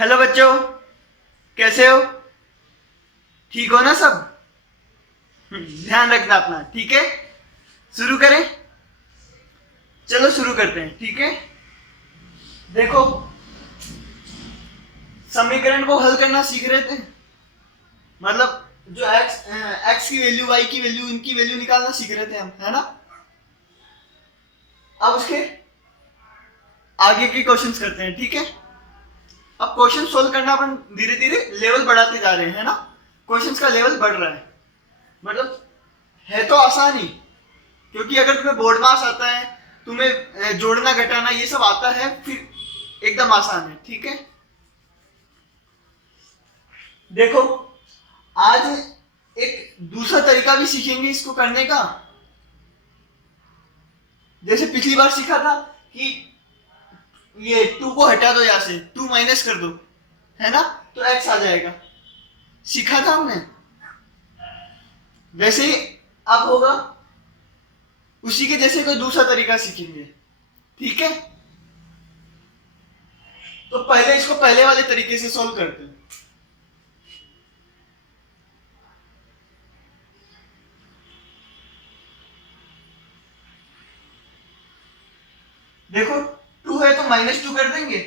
Hello बच्चों, कैसे हो? ठीक हो ना सब? ध्यान रखना अपना, ठीक है? शुरू करें? चलो शुरू करते हैं, ठीक है? देखो, समीकरण को हल करना सीख रहे थे। मतलब जो एक्स की वैल्यू, वाई की वैल्यू, इनकी वैल्यू निकालना सीख रहे थे हम, है ना? अब उसके आगे के क्वेश्चंस करते हैं, ठीक है? अब क्वेश्चन सोल्व करना अपन धीरे धीरे लेवल बढ़ाते जा रहे हैं, है ना? क्वेश्चंस का लेवल बढ़ रहा है। मतलब है तो आसान ही, क्योंकि अगर तुम्हें बोर्ड मास आता है, तुम्हें जोड़ना घटाना ये सब आता है, फिर एकदम आसान है, ठीक है? देखो, आज एक दूसरा तरीका भी सीखेंगे इसको करने का। जैसे पिछली बार सीखा था कि ये 2 को हटा दो, यहां से 2 माइनस कर दो, है ना? तो x आ जाएगा। सीखा था हमने, वैसे ही अब होगा। उसी के जैसे कोई दूसरा तरीका सीखेंगे, ठीक है? तो पहले इसको पहले वाले तरीके से सॉल्व करते हैं। देखो, 2 है तो -2 कर देंगे।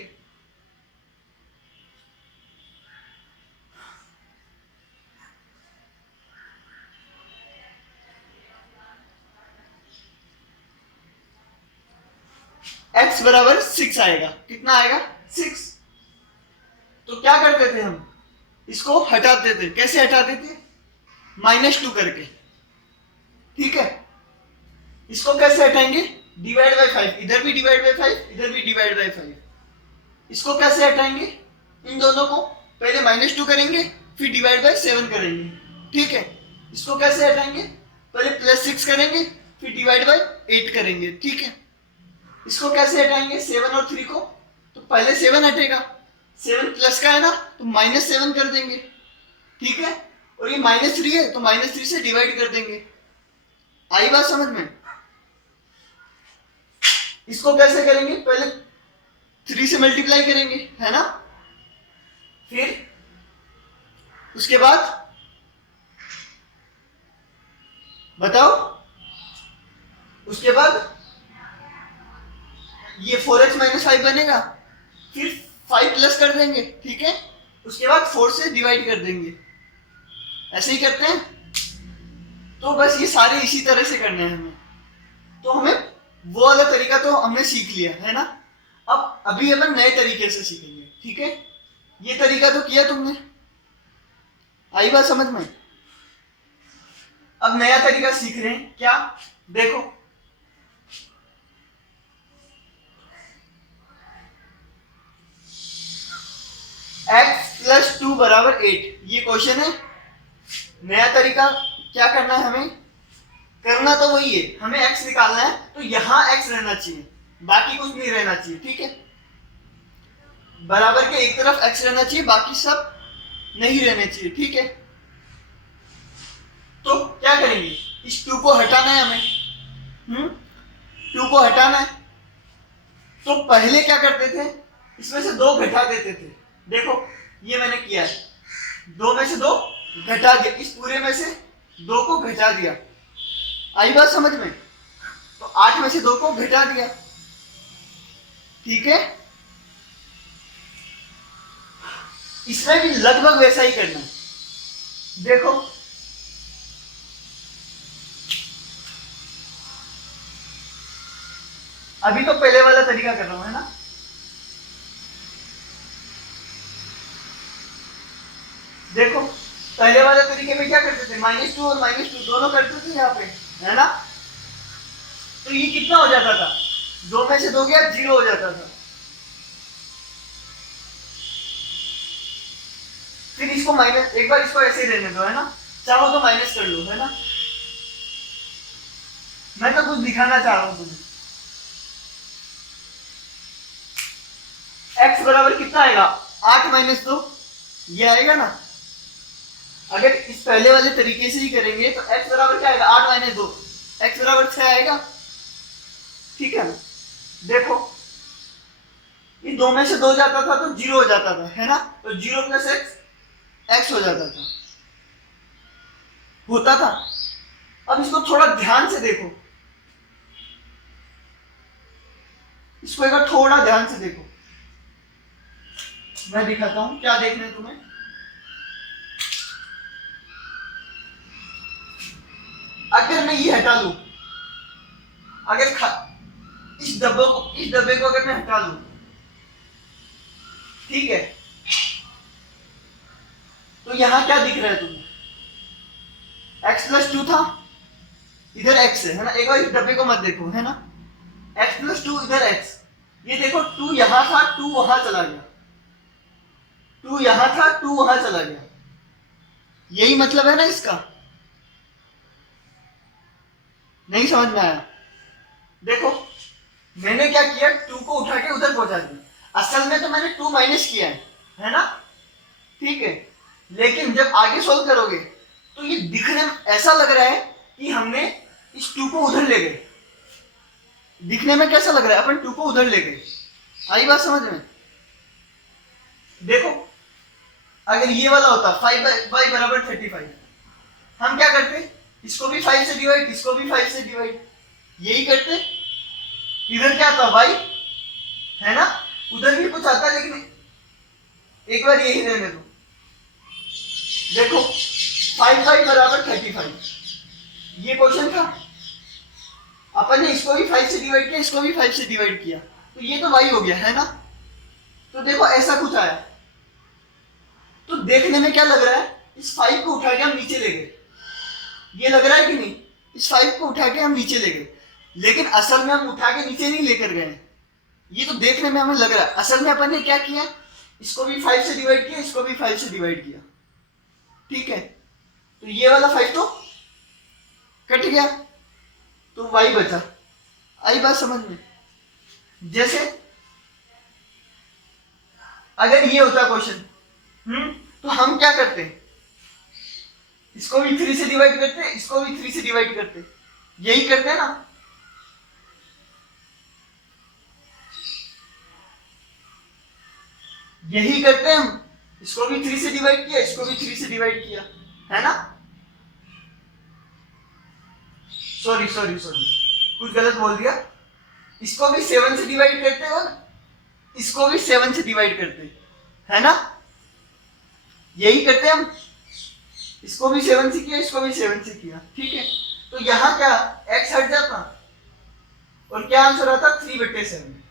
x बराबर 6 आएगा। कितना आएगा? 6। तो क्या करते थे हम? इसको हटाते थे। कैसे हटाते थे? -2 करके, ठीक है? इसको कैसे हटाएंगे? Divide by 5। इधर भी डिवाइड बाय 5, इधर भी डिवाइड बाय 5। इसको कैसे हटाएंगे? इन दोनों को पहले -2 करेंगे, फिर डिवाइड बाय 7 करेंगे, ठीक है? इसको कैसे हटाएंगे? पहले +6 करेंगे, फिर डिवाइड बाय 8 करेंगे, ठीक है? इसको कैसे हटाएंगे 7 और 3 को? तो पहले 7 हटेगा, 7 प्लस का है ना, तो -7 कर देंगे, ठीक है? और ये -3 है तो -3 से डिवाइड कर देंगे। आई बात समझ में? इसको कैसे करेंगे? पहले 3 से मल्टीप्लाई करेंगे, है ना? फिर उसके बाद बताओ, उसके बाद ये 4x - 5 बनेगा, फिर 5 प्लस कर देंगे, ठीक है? उसके बाद 4 से डिवाइड कर देंगे। ऐसे ही करते हैं। तो बस ये सारे इसी तरह से करने हैं हमें। तो हमें वो वाला तरीका तो हमने सीख लिया, है ना? अब अभी अपन नए तरीके से सीखेंगे, ठीक है? ये तरीका तो किया तुमने, आई बात समझ में? अब नया तरीका सीख रहे हैं। क्या? देखो, x + 2 = 8, ये क्वेश्चन है। नया तरीका क्या करना है हमें? करना तो वही है, हमें x निकालना है, तो यहां x रहना चाहिए, बाकी कुछ नहीं रहना चाहिए, ठीक है? बराबर के एक तरफ x रहना चाहिए, बाकी सब नहीं रहने चाहिए, ठीक है? तो क्या करेंगे? इस 2 को हटाना है हमें। 2 को हटाना है, तो पहले क्या करते थे? इसमें से 2 घटा देते थे। देखो, ये मैंने किया है, 2 में से 2 घटा दिया, इस पूरे में से 2 को घटा दिया। आई बात समझ में? तो 8 में से 2 को घटा दिया, ठीक है? इसमें भी लगभग वैसा ही करना है। देखो, अभी तो पहले वाला तरीका कर रहा हूं, है ना? देखो, पहले वाले तरीके में क्या करते थे? -2 और -2 दोनों करते थे यहाँ पे, है ना? तो ये कितना हो जाता था? 2 में से 2 गया, 0 हो जाता था। फिर इसको माइनस, एक बार इसको ऐसे ही रहने दो, है ना? चाहो तो माइनस कर लो, है ना? मैं तो कुछ दिखाना चाह रहा हूं तुम्हें। x बराबर कितना आएगा? 8 - 2, ये आएगा ना? अगर इस पहले वाले तरीके से ही करेंगे तो x बराबर क्या आएगा? 8 - 2, x बराबर 6 आएगा, ठीक है ना? देखो, ये दो में से दो जाता था तो जीरो हो जाता था, है ना। तो जीरो प्लस एक्स एक्स हो जाता था, होता था। अब इसको थोड़ा ध्यान से देखो, इसको एक बार थोड़ा ध्यान से देखो, मैं दिखाता हूं क्या देखना है तुम्हें। अगर मैं ये हटा लूं, अगर इस डब्बे को अगर मैं हटा लूं, ठीक है, तो यहां क्या दिख रहा है तुम्हें, x प्लस टू था, इधर x है ना। एक बार इस डब्बे को मत देखो, है ना। x प्लस टू, इधर x, ये देखो टू यहां था, टू वहां चला गया, टू यहां था, टू वहां चला गया, यही मतलब है ना इसका। नहीं समझ में आया? देखो मैंने क्या किया, टू को उठा के उधर पहुंचा दिया। असल में तो मैंने टू माइनस किया है ना, ठीक है। लेकिन जब आगे सोल्व करोगे तो ये दिखने में ऐसा लग रहा है कि हमने इस टू को उधर ले गए। दिखने में कैसा लग रहा है, अपन टू को उधर ले गए। आई बात समझ में? देखो अगर ये वाला होता 5 बराबर 35, हम क्या करते, इसको भी 5 से डिवाइड, इसको भी 5 से डिवाइड, यही करते। इधर क्या था y, है ना, उधर भी कुछ आता, लेकिन एक बार यही रहने दो। देखो 5 बराबर 35, ये क्वेश्चन था, अपन ने इसको भी 5 से डिवाइड किया, इसको भी 5 से डिवाइड किया, तो ये तो y हो गया, है ना। तो देखो ऐसा कुछ आया, तो देखने में क्या लग रहा है, इस 5 को उठा के हम नीचे ले गए, ये लग रहा है कि नहीं, इस 5 को उठा के हम नीचे ले गए, लेकिन असल में हम उठा के नीचे नहीं लेकर गए। ये तो देखने में हमें लग रहा है, असल में अपन ने क्या किया, इसको भी 5 से डिवाइड किया, इसको भी 5 से डिवाइड किया, ठीक है। तो ये वाला 5 तो कट गया, तो y बचा। आई बात समझ में? जैसे अगर ये होता क्वेश्चन, तो हम क्या करते, इसको भी 3 से डिवाइड करते, इसको भी 3 से डिवाइड करते, यही करते हैं ना। यही करते हैं हम, इसको भी 3 से डिवाइड किया, इसको भी 3 से डिवाइड किया, है ना। सॉरी कुछ गलत बोल दिया। इसको भी 7 से डिवाइड करते और इसको भी 7 से डिवाइड करते, है ना, यही करते हम। इसको भी 7 से किया, इसको भी 7 से किया, ठीक है। तो यहां क्या x हट जाता और क्या आंसर आता, 3/7।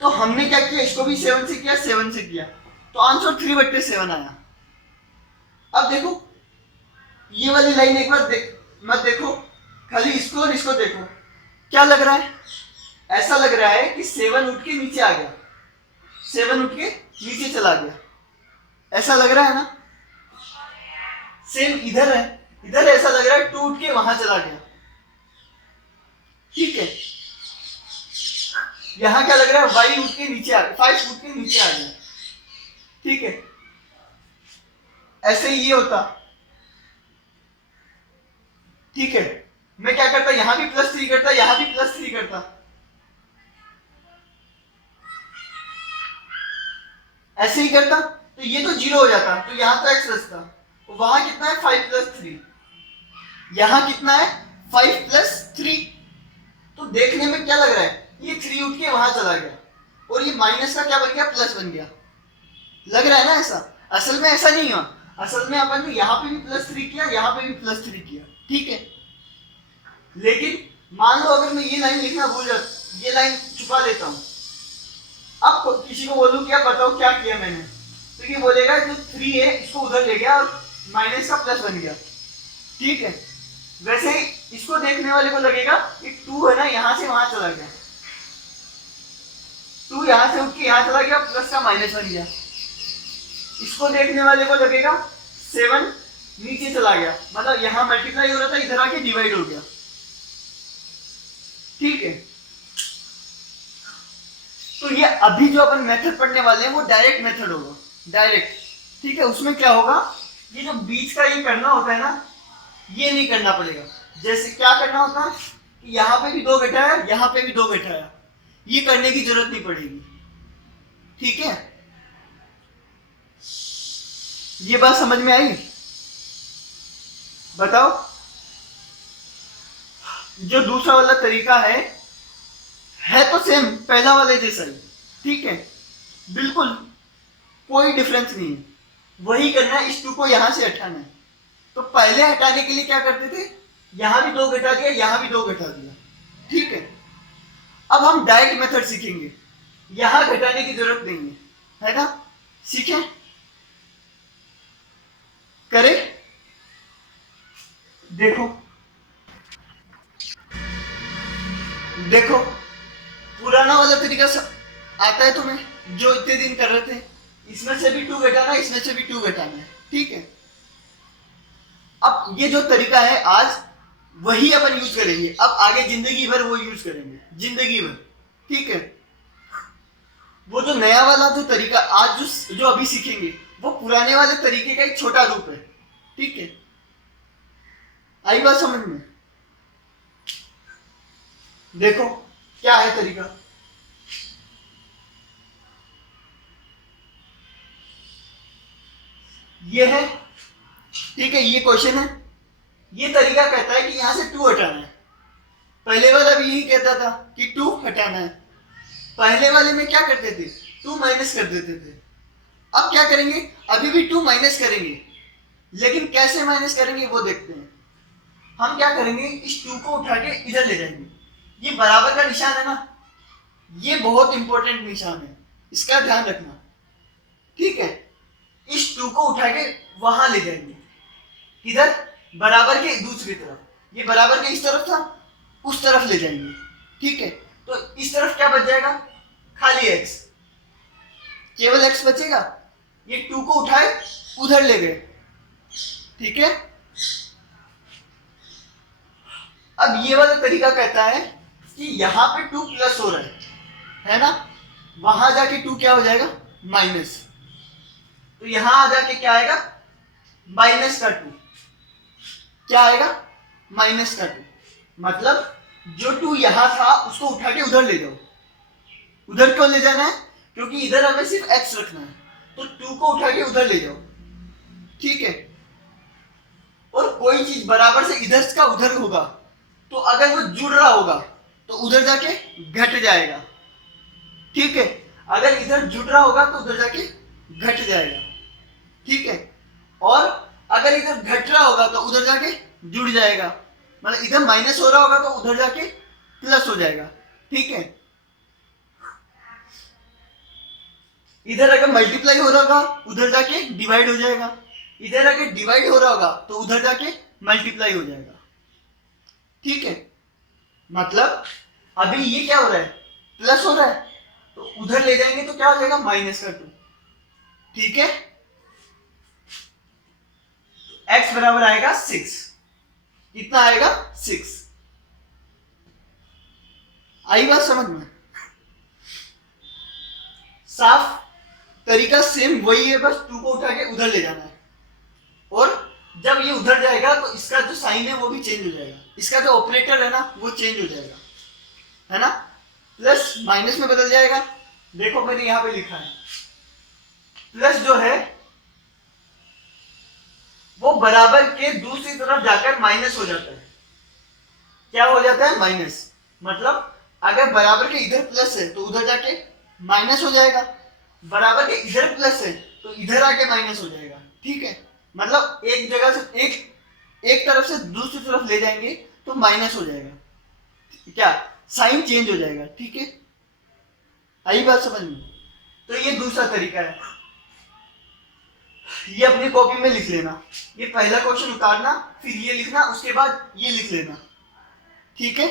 तो हमने क्या किया, इसको भी 7 से किया, 7 से किया, तो आंसर 3/7 आया। अब देखो ये वाली लाइन एक बार मत देखो, खाली इसको और इसको देखो, क्या लग रहा है, ऐसा लग रहा है कि 7 उठ के नीचे आ गया, 7 उठ के नीचे चला गया, ऐसा लग रहा है ना। सेम इधर है, इधर ऐसा लग रहा है 2 उठ के वहां चला गया, ठीक है। यहां क्या लग रहा है, y उठ के नीचे आ गया, 5 उठ के नीचे आ गया, ठीक है। ऐसे ही ये होता, ठीक है। मैं क्या करता, यहां भी +3 करता, यहां भी +3 करता, ऐसे ही करता, तो ये तो 0 हो जाता, तो यहां तो x बचता। वहां कितना है, 5 + 3, यहां कितना है, 5 + 3। तो देखने में क्या लग रहा है, ये 3 उठ के वहां चला गया और ये माइनस का क्या बन गया, प्लस बन गया, लग रहा है ना ऐसा। असल में ऐसा नहीं हुआ, असल में अपन ने यहाँ पे भी +3 किया, यहाँ पे भी +3 किया, ठीक है। लेकिन मान लो अगर मैं ये लाइन लिखना भूल जाता, ये लाइन छुपा लेता हूं, अब किसी को बोलूं क्या बताओ क्या किया मैंने, तो ये बोलेगा जो 3 है इसको उधर ले गया और माइनस का प्लस बन गया, ठीक है। वैसे ही इसको देखने वाले को लगेगा कि 2 है ना, यहां से वहां चला गया, 2 यहां से उठ के यहां चला गया, प्लस का माइनस बन गया। इसको देखने वाले को लगेगा 7 नीचे चला गया, मतलब यहां मल्टीप्लाई हो रहा था, इधर आके डिवाइड हो गया, ठीक है। तो ये अभी जो अपन मेथड पढ़ने वाले हैं वो डायरेक्ट मेथड होगा, डायरेक्ट, ठीक है। उसमें क्या होगा, ये जो बीच का ये करना होता है ना, ये नहीं करना पड़ेगा। जैसे क्या करना होता है कि यहाँ पे भी 2 बैठा है, यहाँ पे भी 2 बैठा है, ये करने की जरूरत नहीं पड़ेगी। ठीक है, ये बात समझ में आई? बताओ। जो दूसरा वाला तरीका है तो सेम पहला वाले जैसा ही। ठीक है, बिल्कुल कोई डिफरेंस नहीं है, वही करना है। इस टू को यहां से हटाना है। तो पहले हटाने के लिए क्या करते थे, यहां भी 2 घटा दिया, यहां भी 2 घटा दिया। ठीक है, अब हम डायरेक्ट मेथड सीखेंगे, यहां घटाने की जरूरत नहीं है ना? सीखें, करें। देखो देखो, पुराना वाला तरीका आता है तुम्हें, जो इतने दिन कर रहे थे। इसमें से भी 2 घटाना है, इसमें से भी 2 घटाना है। ठीक है, अब ये जो तरीका है आज वही अपन यूज करेंगे। अब आगे जिंदगी भर वो यूज करेंगे, जिंदगी भर। ठीक है, वो जो नया वाला जो तरीका आज जो अभी सीखेंगे, वो पुराने वाले तरीके का एक छोटा रूप है। ठीक है, आई बात समझ में? देखो क्या है तरीका। ये है, ठीक है, ये क्वेश्चन है। ये तरीका कहता है कि यहां से 2 हटाना है। पहले वाला भी यही कहता था कि 2 हटाना है। पहले वाले में क्या करते थे, 2 माइनस कर देते थे। अब क्या करेंगे, अभी भी 2 माइनस करेंगे, लेकिन कैसे माइनस करेंगे वो देखते हैं। हम क्या करेंगे, इस 2 को उठा के इधर ले जाएंगे। ये बराबर का निशान है ना, ये बहुत इंपॉर्टेंट निशान है, इसका ध्यान रखना। ठीक है, इस 2 को उठा के वहां ले जाएंगे, इधर बराबर के दूसरी तरफ। ये बराबर के इस तरफ था, उस तरफ ले जाएंगे। ठीक है, तो इस तरफ क्या बच जाएगा, खाली x, केवल x बचेगा। ये 2 को उठाए उधर ले गए। ठीक है, अब ये वाला तरीका कहता है कि यहां पे 2 प्लस हो रहा है ना, वहां जाके 2 क्या हो जाएगा, माइनस। तो यहां आ जाके क्या आएगा, माइनस का 2। क्या आएगा, माइनस का 2। मतलब जो 2 यहां था उसको उठा के उधर ले जाओ। उधर क्यों ले जाना है, क्योंकि इधर हमें सिर्फ x रखना है। तो 2 को उठा के उधर ले जाओ। ठीक है, और कोई चीज बराबर से इधर का उधर होगा, तो अगर वो जुड़ रहा होगा तो उधर जाके घट जाएगा। ठीक है, अगर इधर जुड़ रहा होगा तो उधर जाके घट जाएगा। ठीक है, और अगर इधर घट रहा होगा तो उधर जाके जुड़ जाएगा। मतलब इधर माइनस हो रहा होगा तो उधर जाके प्लस हो जाएगा। ठीक है, इधर अगर मल्टीप्लाई हो रहा होगा उधर जाके डिवाइड हो जाएगा। इधर अगर डिवाइड हो रहा होगा तो उधर जाके मल्टीप्लाई हो जाएगा। ठीक है, मतलब अभी ये क्या हो रहा है, प्लस हो रहा है, तो उधर ले जाएंगे तो क्या हो जाएगा, माइनस का 2। ठीक है, x बराबर आएगा 6। कितना आएगा, 6। आई बात समझ में? साफ तरीका सेम वही है, बस 2 को उठा के उधर ले जाना है। और जब ये उधर जाएगा तो इसका जो साइन है वो भी चेंज हो जाएगा, इसका जो ऑपरेटर है ना वो चेंज हो जाएगा, है ना, प्लस माइनस में बदल जाएगा। देखो मैंने यहां पे लिखा है, प्लस जो है वो बराबर के दूसरी तरफ जाकर माइनस हो जाता है। क्या हो जाता है, माइनस। मतलब अगर बराबर के इधर प्लस है तो उधर जाके माइनस हो जाएगा, बराबर के इधर प्लस है तो इधर आके माइनस हो जाएगा। ठीक है, मतलब एक जगह से एक तरफ से दूसरी तरफ ले जाएंगे तो माइनस हो जाएगा, क्या, साइन चेंज हो जाएगा। ठीक है, आई बात समझ में? तो ये दूसरा तरीका है, ये अपनी कॉपी में लिख लेना। ये पहला क्वेश्चन उतारना, फिर ये लिखना, उसके बाद ये लिख लेना। ठीक है,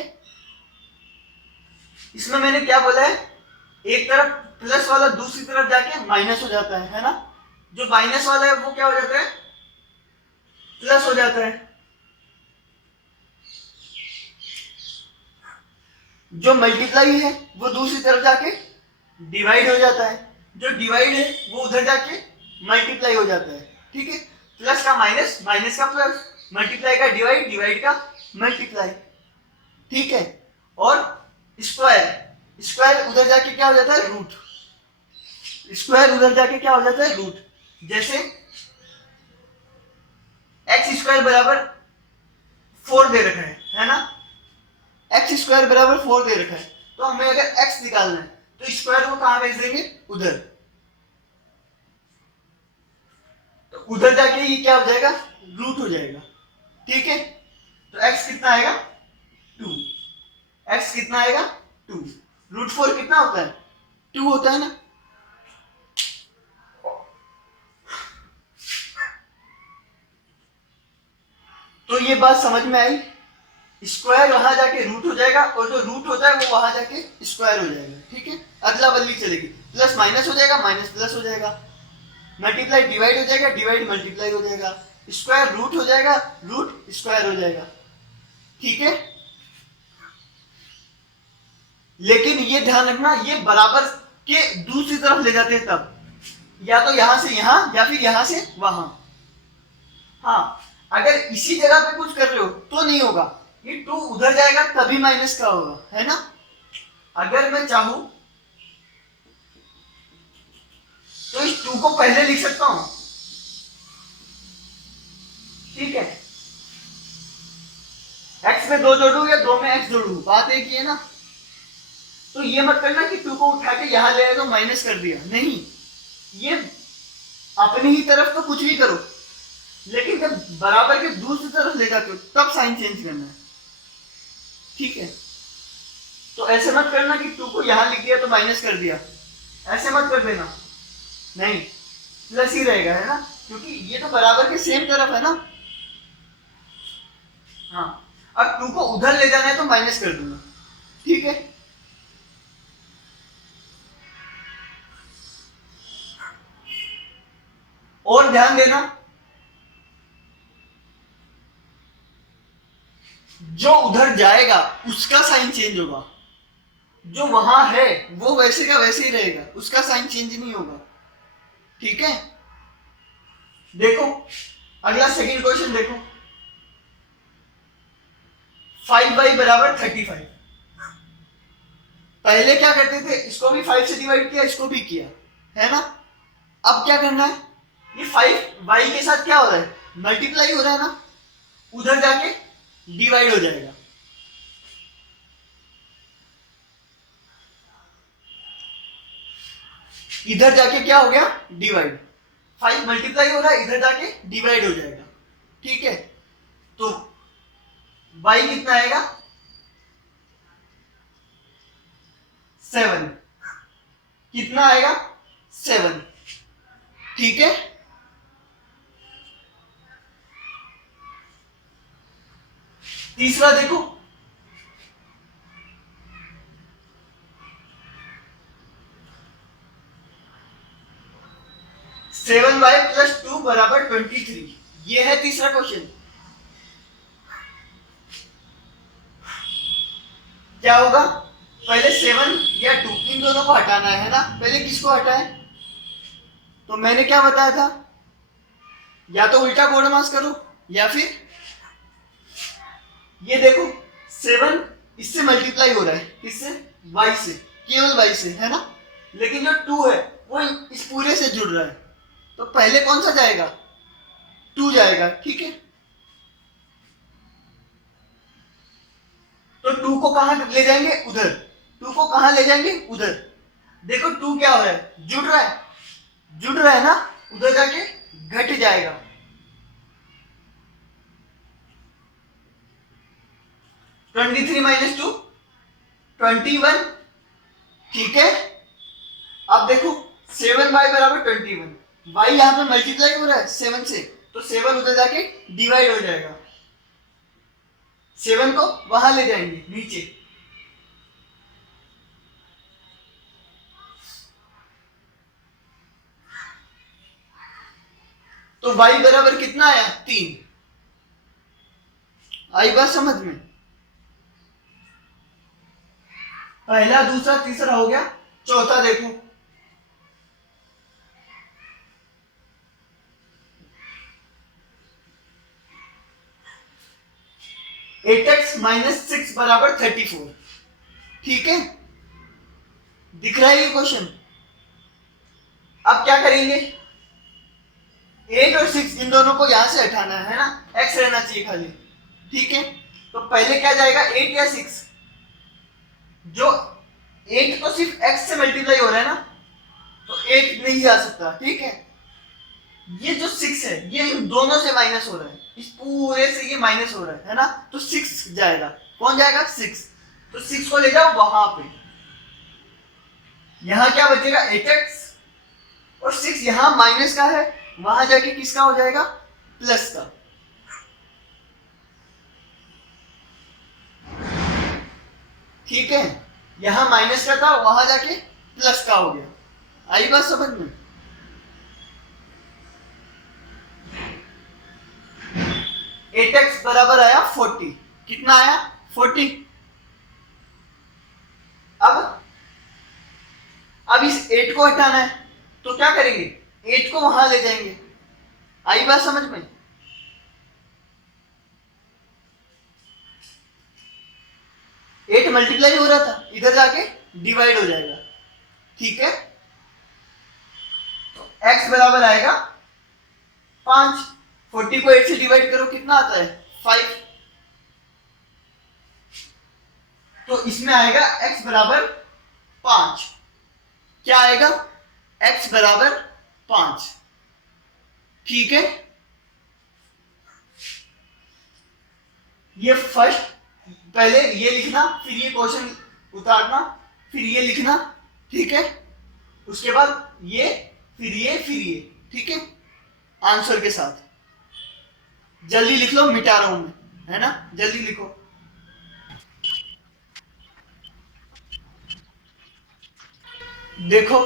इसमें मैंने क्या बोला है, एक तरफ प्लस वाला दूसरी तरफ जाके माइनस हो जाता है ना, जो माइनस वाला है वो क्या हो जाता है, प्लस हो जाता है। जो मल्टीप्लाई है वो दूसरी तरफ जाके डिवाइड हो जाता है, जो डिवाइड है वो उधर जाके मल्टीप्लाई हो जाता है। ठीक है, प्लस का माइनस, माइनस का प्लस, मल्टीप्लाई का डिवाइड, डिवाइड का मल्टीप्लाई। ठीक है, और स्क्वायर, स्क्वायर उधर जाके क्या हो जाता है, रूट। स्क्वायर उधर जाके क्या हो जाता है, रूट। जैसे एक्स स्क्वायर बराबर 4 दे रखा है ना, एक्स स्क्वायर बराबर 4 दे रखा है, तो हमें अगर एक्स निकालना है तो स्क्वायर को कहां भेज देंगे, उधर। तो उधर जाके ये क्या हो जाएगा, रूट हो जाएगा। ठीक है, तो एक्स कितना आएगा, 2। एक्स कितना आएगा, 2। रूट 4 कितना होता है, 2 होता है ना। तो ये बात समझ में आई, स्क्वायर वहां जाके रूट हो जाएगा और जो रूट होता है वो वहां जाके स्क्वायर हो जाएगा। ठीक है, अदला बदली चलेगी, प्लस माइनस हो जाएगा, माइनस प्लस हो जाएगा, मल्टीप्लाई डिवाइड हो जाएगा, डिवाइड मल्टीप्लाई हो जाएगा, स्क्वायर रूट हो जाएगा, रूट स्क्वायर हो जाएगा। ठीक है, लेकिन ये ध्यान रखना, ये बराबर के दूसरी तरफ ले जाते हैं तब, या तो यहां से यहां या फिर यहां से वहां। हाँ, अगर इसी जगह पे कुछ कर रहे हो तो नहीं होगा, ये 2 उधर जाएगा तभी माइनस का होगा, है ना। अगर मैं चाहूं तो इस 2 को पहले लिख सकता हूं। ठीक है, x में 2 जोड़ू या 2 में x जोड़ू, बात एक ही है ना। तो ये मत करना कि 2 को उठा के यहां ले आए तो माइनस कर दिया, नहीं। ये अपनी ही तरफ तो कुछ भी करो, लेकिन जब बराबर के दूसरी तरफ ले जाते हो तब साइन चेंज करना है। ठीक है, तो ऐसे मत करना कि 2 को यहां लिख दिया तो माइनस कर दिया, ऐसे मत कर देना, नहीं, प्लस ही रहेगा, है ना, क्योंकि ये तो बराबर के सेम तरफ है ना। हाँ, अब 2 को उधर ले जाना है तो माइनस कर दूंगा। ठीक है, और ध्यान देना, जो उधर जाएगा उसका साइन चेंज होगा, जो वहां है वो वैसे का वैसे ही रहेगा, उसका साइन चेंज नहीं होगा। ठीक है, देखो अगला सेकंड क्वेश्चन देखो, 5y बराबर 35। पहले क्या करते थे, इसको भी 5 से डिवाइड किया, इसको भी किया, है ना। अब क्या करना है, ये 5 y के साथ क्या हो रहा है, मल्टीप्लाई हो रहा है ना, उधर जाके डिवाइड हो जाएगा। इधर जाके क्या हो गया, डिवाइड। 5 मल्टीप्लाई हो रहा है, इधर जाके डिवाइड हो जाएगा। ठीक है, तो y कितना आएगा, 7। कितना आएगा, 7। ठीक है, तीसरा देखो, 7y प्लस 2 बराबर 23। ये है तीसरा क्वेश्चन। क्या होगा, पहले 7 या 2 इन दोनों को हटाना है ना। पहले किसको हटाए, तो मैंने क्या बताया था, या तो उल्टा बोर्ड मास करो या फिर ये देखो, 7 इससे मल्टीप्लाई हो रहा है, किससे, y से, केवल y से, है ना। लेकिन जो 2 है वो इस पूरे से जुड़ रहा है, तो पहले कौन सा जाएगा, 2 जाएगा। ठीक है, तो 2 को कहां ले जाएंगे, उधर। 2 को कहां ले जाएंगे, उधर। देखो 2 क्या हो रहा है, जुड़ रहा है, जुड़ रहा है ना, उधर जाके घट जाएगा। Twenty three minus 2 21। ठीक है, अब देखो 7y बराबर 21, y यहां पे मल्टीप्लाई हो रहा है 7 से, तो 7 उधर जाके डिवाइड हो जाएगा, 7 को वहां ले जाएंगे नीचे। तो y बराबर कितना आया, 3। आई बात समझ में, पहला दूसरा तीसरा हो गया, चौथा देखो, 8x माइनस 6 बराबर 34। ठीक है, दिख रहा है ये क्वेश्चन? अब क्या करेंगे, 8 और 6 इन दोनों को यहां से हटाना है ना, x रहना चाहिए खाली, ठीक है। तो पहले क्या जाएगा, 8 या 6? जो 8 तो सिर्फ x से मल्टीप्लाई हो रहा है ना, तो 8 नहीं जा सकता, ठीक है। ये जो 6 है ये इन दोनों से माइनस हो रहा है, इस पूरे से ये माइनस हो रहा है ना, तो 6 जाएगा। कौन जाएगा, 6। तो 6 को ले जाओ वहां पे, यहां क्या बचेगा, 8x, और 6 यहां माइनस का है, वहां जाके किसका हो जाएगा, प्लस का। ठीक है, यहां माइनस का था, वहां जाके प्लस का हो गया। आई बात समझ में? एट एक्स बराबर आया 40। कितना आया, 40। अब इस 8 को हटाना है, तो क्या करेंगे, 8 को वहां ले जाएंगे। आई बात समझ में? एट मल्टीप्लाई हो रहा था, इधर जाके डिवाइड हो जाएगा, ठीक है। तो x बराबर आएगा 5। 40 को 8 से डिवाइड करो, कितना आता है, 5। तो इसमें आएगा x बराबर 5। क्या आएगा, x बराबर 5, ठीक है। ये फर्स्ट, पहले ये लिखना, फिर ये क्वेश्चन उतारना, फिर ये लिखना, ठीक है। उसके बाद ये, फिर ये, फिर ये, ठीक है, आंसर के साथ। जल्दी लिख लो, मिटा रहा हूं मैं, है ना, जल्दी लिखो। देखो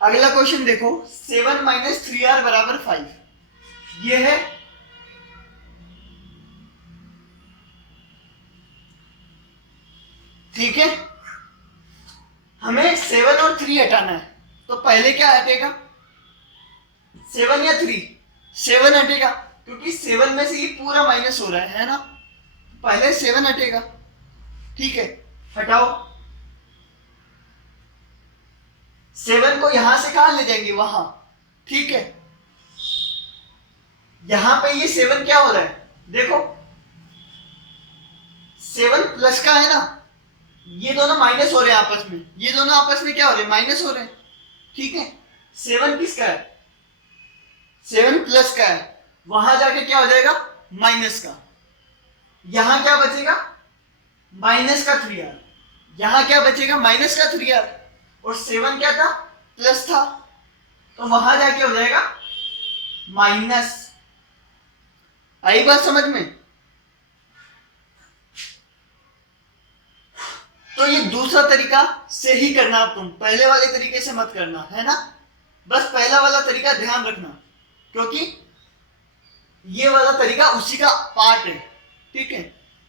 अगला क्वेश्चन देखो, 7 माइनस 3r बराबर 5। ये है, ठीक है। हमें 7 और 3 हटाना है, तो पहले क्या हटेगा, 7 या 3? 7 हटेगा, क्योंकि 7 में से ये पूरा माइनस हो रहा है ना, पहले 7 हटेगा, ठीक है। हटाओ, 7 को यहां से कहां ले जाएंगे, वहां, ठीक है। यहां पे ये 7 क्या हो रहा है, देखो 7 प्लस का है ना, ये दोनों माइनस हो रहे हैं आपस में, ये दोनों आपस में क्या हो रहे हैं, माइनस हो रहे हैं, ठीक है। 7 किसका है, 7 प्लस का है, वहां जाके क्या हो जाएगा, माइनस का। यहां क्या बचेगा, माइनस का 3r। यहां क्या बचेगा, माइनस का 3r, और 7 क्या था, प्लस था, तो वहां जाके हो जाएगा माइनस। आई बात समझ में? तो ये दूसरा तरीका से ही करना, तुम पहले वाले तरीके से मत करना, है ना। बस पहला वाला तरीका ध्यान रखना, क्योंकि ये वाला तरीका उसी का पार्ट है, ठीक है।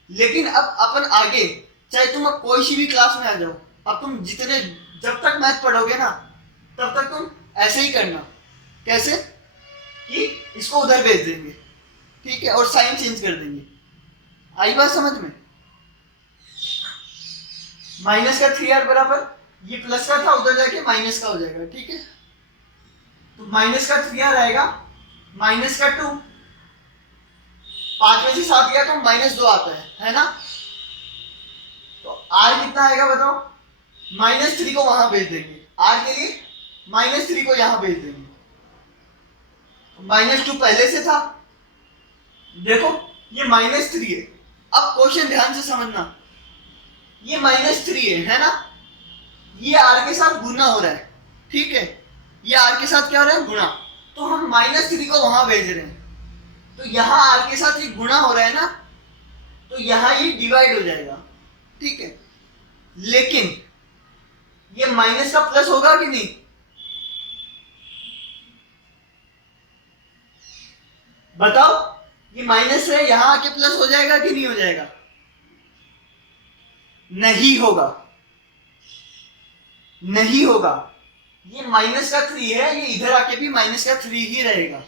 लेकिन अब अपन आगे, चाहे तुम अब कोई सी भी क्लास में आ जाओ, अब तुम जितने, जब तक मैथ पढ़ोगे ना, तब तक तुम ऐसे ही करना। कैसे, कि इसको उधर भेज देंगे, ठीक है, और साइन चेंज कर देंगे। आई बात समझ में? माइनस का 3r बराबर, ये प्लस का था, उधर जाके माइनस का हो जाएगा, ठीक है। तो माइनस का 3r आएगा, माइनस का 2, 5 में से 7 गया तो -2 आता है ना। तो r कितना आएगा बताओ, -3 को वहां भेज देंगे, r के लिए -3 को यहां भेज देंगे। -2 पहले से था, देखो ये -3 है। अब क्वेश्चन ध्यान से समझना, ये -3 है ना, ये r के साथ गुना हो रहा है, ठीक है। ये r के साथ क्या हो रहा है, गुना। तो हम -3 को वहां भेज रहे हैं, तो यहां r के साथ ये गुना हो रहा है ना, तो यहां ये डिवाइड हो जाएगा, ठीक है। लेकिन ये माइनस का प्लस होगा कि नहीं, बताओ। ये माइनस है, यहां आके प्लस हो जाएगा कि नहीं हो जाएगा, नहीं होगा, नहीं होगा। ये माइनस का 3 है, ये इधर आके भी माइनस का 3 ही रहेगा।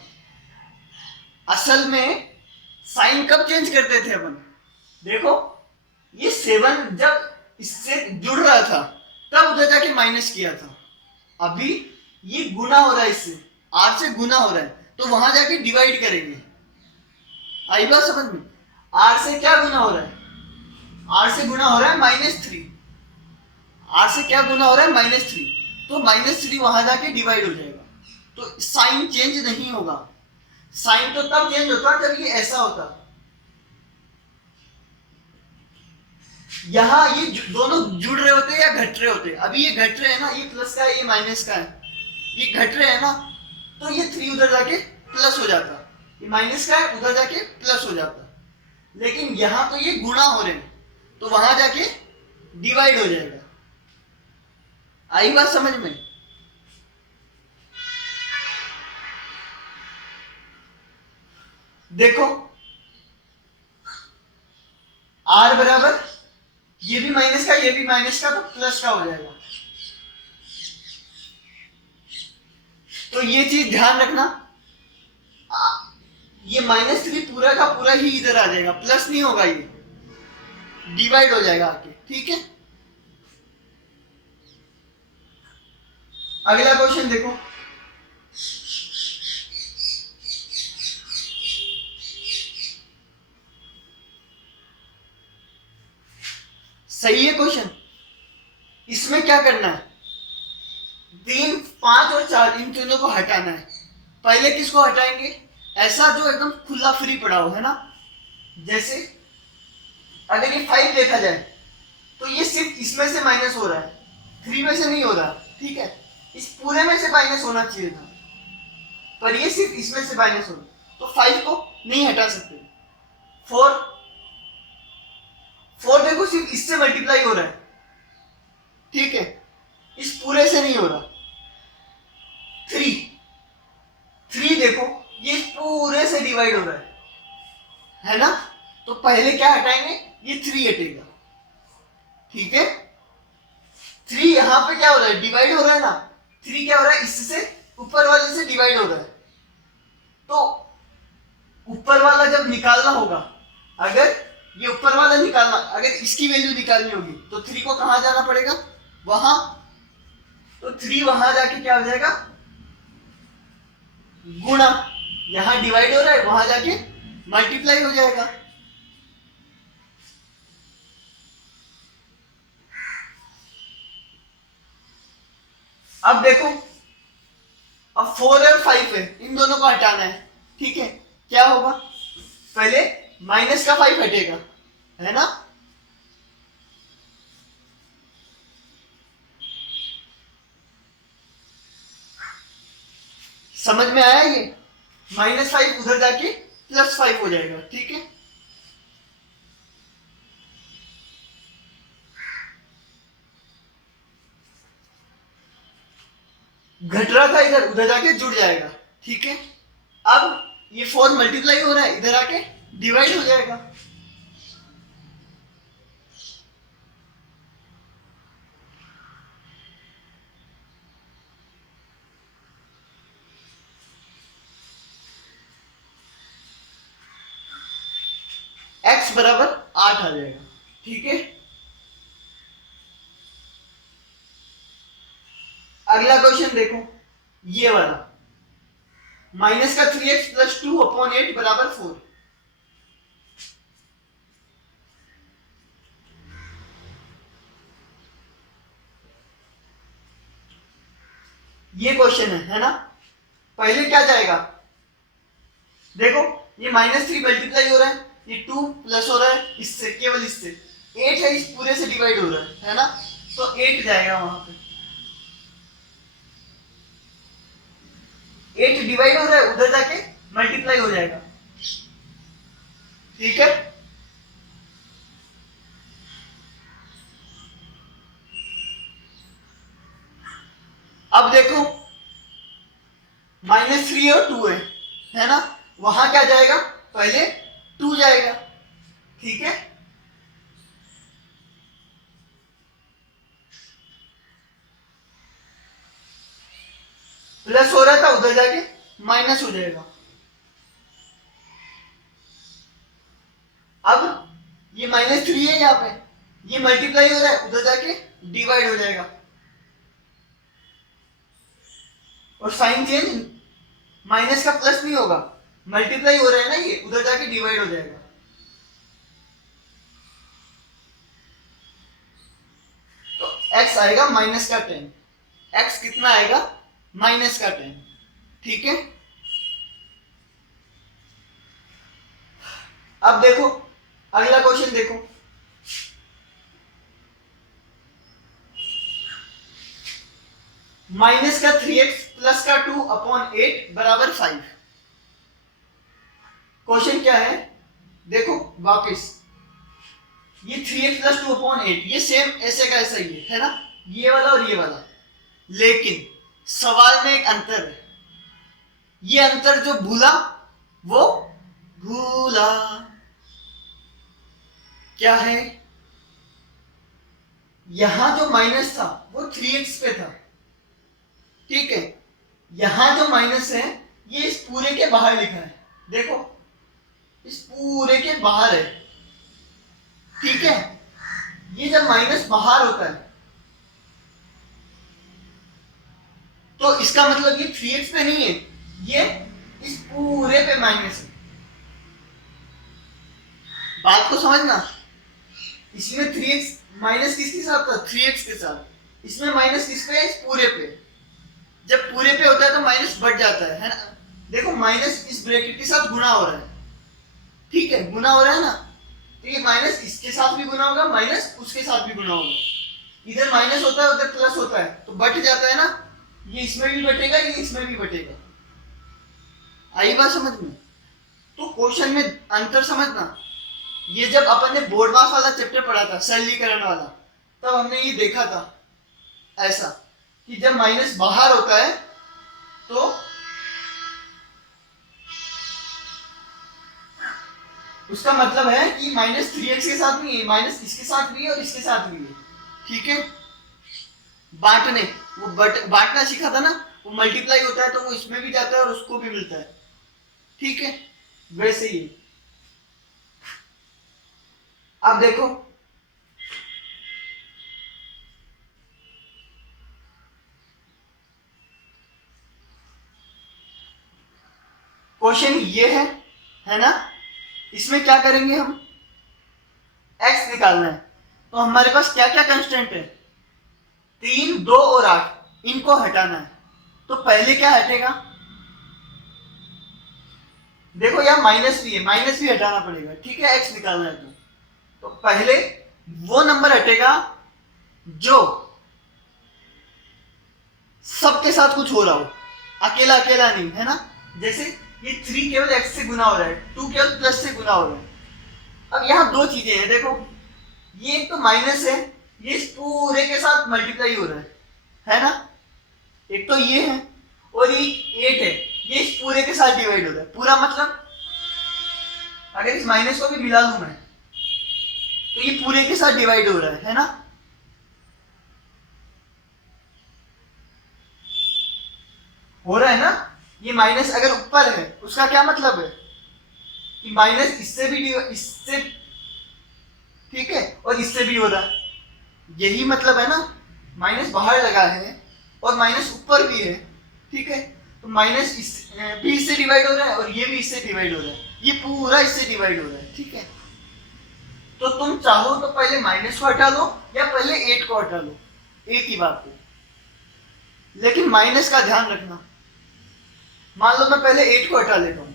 असल में साइन कब चेंज करते थे अपन, देखो ये 7 जब इससे जुड़ रहा था तब उधर जाके माइनस किया था, अभी ये गुना हो रहा है, इससे r से गुना हो रहा है तो वहां जाके डिवाइड करेंगे। आई बात समझ में? r से क्या गुना हो रहा है? r से गुना हो रहा है -3, r से क्या गुना हो रहा है? -3, तो -3 वहां जाके डिवाइड हो जाएगा, तो साइन चेंज नहीं होगा। साइन तो तब चेंज होता जब ये ऐसा होता, यहां ये दोनों जुड़ रहे होते या घट रहे होते। अभी ये घट रहे हैं ना, ये प्लस का है ये माइनस का है, ये घट रहे हैं ना, तो ये 3 उधर जाके प्लस हो जाता, ये माइनस का है उधर जाके प्लस हो जाता। लेकिन यहां तो ये गुणा हो रहे हैं तो वहां जाके डिवाइड हो जाएगा। आई बात समझ में? देखो r बराबर ये भी माइनस का ये भी माइनस का, तो प्लस का हो जाएगा। तो ये चीज ध्यान रखना, ये -3 पूरा का पूरा ही इधर आ जाएगा, प्लस नहीं होगा, ये डिवाइड हो जाएगा आके, ठीक है। अगला क्वेश्चन देखो, सही है क्वेश्चन। इसमें क्या करना है? 3, 5 और 4 इन तीनों को हटाना है। पहले किसको हटाएंगे? ऐसा जो एकदम खुला फ्री पड़ा हो, है ना। जैसे अगर ये 5 देखा जाए तो ये सिर्फ इसमें से माइनस हो रहा है, 3 में से नहीं हो रहा, ठीक है। इस पूरे में से माइनस होना चाहिए था, पर ये सिर्फ इसमें से माइनस हो रहा है, तो 5 को नहीं हटा सकते। 4 देखो सिर्फ इससे मल्टीप्लाई हो रहा है, ठीक है, इस पूरे से नहीं हो रहा। 3 देखो ये पूरे से डिवाइड हो रहा है ना। तो पहले क्या हटाएंगे? ये 3 हटेगा, ठीक है। 3 यहां पे क्या हो रहा है? डिवाइड हो रहा है ना। 3 क्या हो रहा है? इससे ऊपर वाले से डिवाइड हो रहा है, तो ऊपर वाला जब निकालना होगा, अगर ये ऊपर वाला निकालना, अगर इसकी वैल्यू निकालनी होगी तो 3 को कहां जाना पड़ेगा? वहां। तो 3 वहां जाके क्या हो जाएगा? गुणा। यहां डिवाइड हो रहा है, वहां जाके मल्टीप्लाई हो जाएगा। अब देखो, अब 4 और 5 है, इन दोनों को हटाना है, ठीक है। क्या होगा? पहले माइनस का 5 हटेगा, है ना। समझ में आया? ये -5 उधर जाके +5 हो जाएगा, ठीक है। घट रहा था इधर, उधर जाके जुड़ जाएगा, ठीक है। अब ये 4 मल्टीप्लाई हो रहा है, इधर आके डिवाइड हो जाएगा। x बराबर 8 आ जाएगा, ठीक है। अगला क्वेश्चन देखो, ये वाला, माइनस का 3x + 2/8 बराबर 4। ये क्वेश्चन है ना। पहले क्या जाएगा? देखो ये -3 मल्टीप्लाई हो रहा है, ये 2 प्लस हो रहा है इससे, केवल इससे 8 है, इस पूरे से डिवाइड हो रहा है ना। तो 8 जाएगा वहां पे, 8 डिवाइड हो रहा है, उधर जाके मल्टीप्लाई हो जाएगा, ठीक है। अब देखो -3 और 2 है ना। वहां क्या जाएगा? पहले 2 जाएगा, ठीक है। प्लस हो रहा था, उधर जाके माइनस हो जाएगा। अब ये -3 है यहाँ पे, ये मल्टीप्लाई हो रहा है, उधर जाके डिवाइड हो जाएगा, और साइन चेंज, माइनस का प्लस नहीं होगा, मल्टीप्लाई हो रहा है ना ये, उधर जाके डिवाइड हो जाएगा। तो x आएगा माइनस का 10, x कितना आएगा, माइनस का 10, ठीक है। अब देखो अगला क्वेश्चन देखो, माइनस का 3x प्लस का 2/8 बराबर 5। क्वेश्चन क्या है, देखो वापस ये 3x प्लस 2/8 ये सेम ऐसे का ऐसा ही है ना, ये वाला और ये वाला, लेकिन सवाल में एक अंतर है, ये अंतर जो भूला वो भूला, क्या है, यहां जो माइनस था वो 3x पे था, ठीक है, यहां जो माइनस है ये इस पूरे के बाहर लिखा है, देखो इस पूरे के बाहर है, ठीक है। ये जब माइनस बाहर होता है तो इसका मतलब ये 3x पे नहीं है, ये इस पूरे पे माइनस है। बात को समझना, इसमें 3x माइनस किसके साथ था, 3x के साथ, इसमें माइनस किस पे है, इस पूरे पे। जब पूरे पे होता है तो माइनस बढ़ जाता है ना, देखो माइनस इस ब्रैकेट के साथ गुना हो रहा है, ठीक है, गुना हो रहा है ना, तो ये माइनस इसके साथ भी गुना होगा, माइनस उसके साथ भी गुना होगा, इधर माइनस होता है उधर प्लस होता है तो बढ़ जाता है ना, ये इसमें भी बटेगा ये इसमें भी बटेगा। आई बात समझ में। तो क्वेश्चन में अंतर समझना, ये जब अपन ने बोर्ड मास वाला चैप्टर पढ़ा था सरलीकरण वाला, तब हमने ये देखा था ऐसा कि जब माइनस बाहर होता है तो उसका मतलब है कि माइनस 3x के साथ भी है, माइनस इसके साथ भी है और इसके साथ भी है, ठीक है। बांटने, वो बांटना सीखा था ना, वो मल्टीप्लाई होता है तो वो इसमें भी जाता है और उसको भी मिलता है, ठीक है, वैसे ही। अब देखो क्वेश्चन ये है ना, इसमें क्या करेंगे हम, x निकालना है, तो हमारे पास क्या क्या कंस्टेंट है, 3, 2 और 8, इनको हटाना है। तो पहले क्या हटेगा, देखो यहाँ माइनस भी है, माइनस भी हटाना पड़ेगा, ठीक है, x निकालना है तो पहले वो नंबर हटेगा जो सबके साथ कुछ हो रहा हो, अकेला अकेला नहीं, है ना। जैसे ये 3 केवल x से गुना हो रहा है, 2 केवल प्लस से गुना हो रहा है। अब यहाँ दो चीजें हैं, देखो ये एक तो माइनस है, ये इस पूरे के साथ मल्टीप्लाई हो रहा है ना, एक तो ये है, और ये 8 है, ये इस पूरे के साथ डिवाइड हो रहा है। पूरा मतलब अगर इस माइनस को भी मिला लूं मैं तो ये पूरे के साथ डिवाइड हो रहा है ना। हो रहा है ना, ये माइनस अगर ऊपर है उसका क्या मतलब है कि माइनस इससे भी इससे, ठीक है, और इससे भी हो रहा है, यही मतलब है ना। माइनस बाहर लगा है और माइनस ऊपर भी है, ठीक है, तो माइनस भी इससे डिवाइड हो रहा है और ये भी इससे डिवाइड हो रहा है, ये पूरा इससे डिवाइड हो रहा है, ठीक है। तो तुम चाहो तो पहले माइनस को हटा लो या पहले 8 को हटा लो, एक ही बात है, लेकिन माइनस का ध्यान रखना। मान लो मैं पहले 8 को हटा लेता हूं,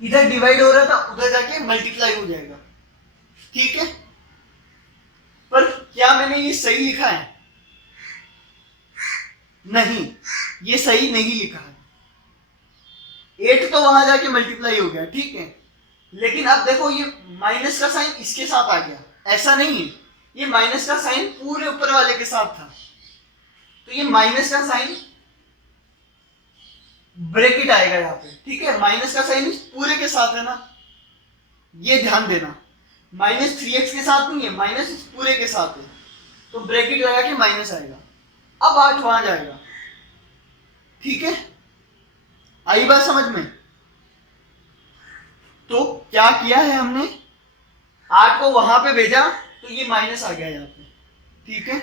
इधर डिवाइड हो रहा था उधर जाके मल्टीप्लाई हो जाएगा, ठीक है। पर क्या मैंने ये सही लिखा है, नहीं, ये सही नहीं लिखा है। 8 तो वहां जाके मल्टीप्लाई हो गया, ठीक है, लेकिन अब देखो ये माइनस का साइन इसके साथ आ गया, ऐसा नहीं है, ये माइनस का साइन पूरे ऊपर वाले के साथ था, तो ये माइनस का साइन ब्रैकेट आएगा यहाँ पे, ठीक है, माइनस का साइन पूरे के साथ है ना, ये ध्यान देना, माइनस 3x के साथ नहीं है, माइनस पूरे के साथ है, तो ब्रैकेट लगा के माइनस आएगा, अब 8 वहां जाएगा, ठीक है। आई बात समझ में। तो क्या किया है हमने, 8 को वहां पे भेजा तो ये माइनस आ गया यहाँ पे, ठीक है।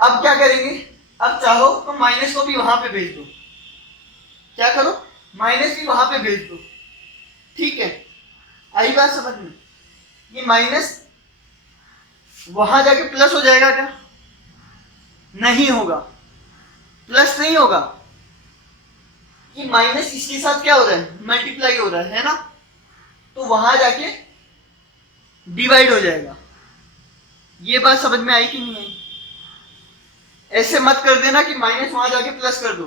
अब क्या करेंगे, अब चाहो तो माइनस को भी वहां पे भेज दो, क्या करो, माइनस भी वहां पे भेज दो, ठीक है। आई बात समझ में, ये माइनस वहां जाके प्लस हो जाएगा क्या, नहीं होगा, प्लस नहीं होगा, ये माइनस इसके साथ क्या हो रहा है, मल्टीप्लाई हो रहा है ना, तो वहां जाके डिवाइड हो जाएगा। ये बात समझ में आई कि नहीं आई। ऐसे मत कर देना कि माइनस वहां जाके प्लस कर दो,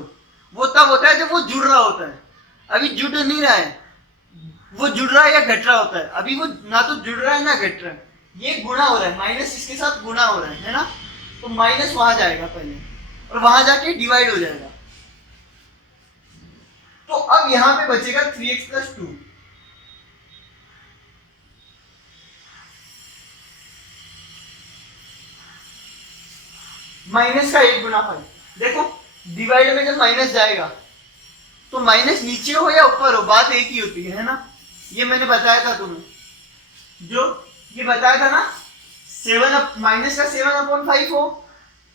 वो तब होता है जब वो जुड़ रहा होता है, अभी जुड़ नहीं रहा है, वो जुड़ रहा है या घट रहा होता है, अभी वो ना तो जुड़ रहा है ना घट रहा है, ये गुणा हो रहा है, माइनस इसके साथ गुणा हो रहा है ना, तो माइनस वहां जाएगा पहले और वहां जाके डिवाइड हो जाएगा। तो अब यहां पे बचेगा 3x + 2, माइनस का 1 गुना 5। देखो डिवाइड में जब माइनस जाएगा तो माइनस नीचे हो या ऊपर हो बात एक ही होती है ना, ये मैंने बताया था तुम्हें, जो ये बताया था ना, माइनस का 7/5 हो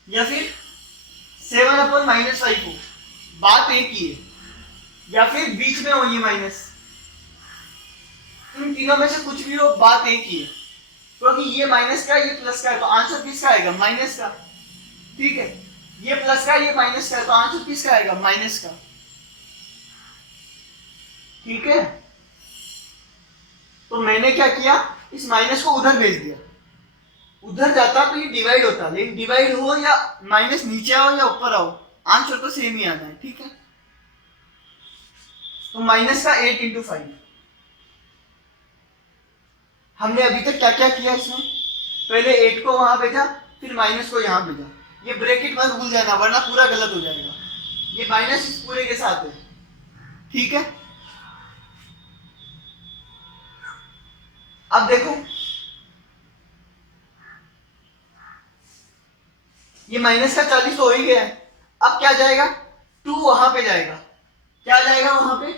या फिर 7/-5 हो, बात एक ही है, या फिर बीच में हो ये माइनस, इन तीनों में से कुछ भी हो बात एक ही है, क्योंकि ये माइनस का ये प्लस का है, तो आंसर किसका आएगा, माइनस का, ठीक है। ये प्लस का ये माइनस का है, तो आंसर किसका आएगा, माइनस का, ठीक है। तो मैंने क्या किया, इस माइनस को उधर भेज दिया, उधर जाता तो ये डिवाइड होता, लेकिन डिवाइड हो या माइनस नीचे आओ या ऊपर आओ, आंसर तो सेम ही आना है, ठीक है। तो माइनस का 8 × 5, हमने अभी तक क्या क्या किया इसमें, पहले 8 को वहां भेजा, फिर माइनस को यहां भेजा, ये ब्रैकेट मत भूल जाना वरना पूरा गलत हो जाएगा, ये माइनस इस पूरे के साथ है, ठीक है। अब देखो ये माइनस का 40 तो हो ही गया है, अब क्या जाएगा, 2 वहां पे जाएगा, क्या जाएगा वहां पे,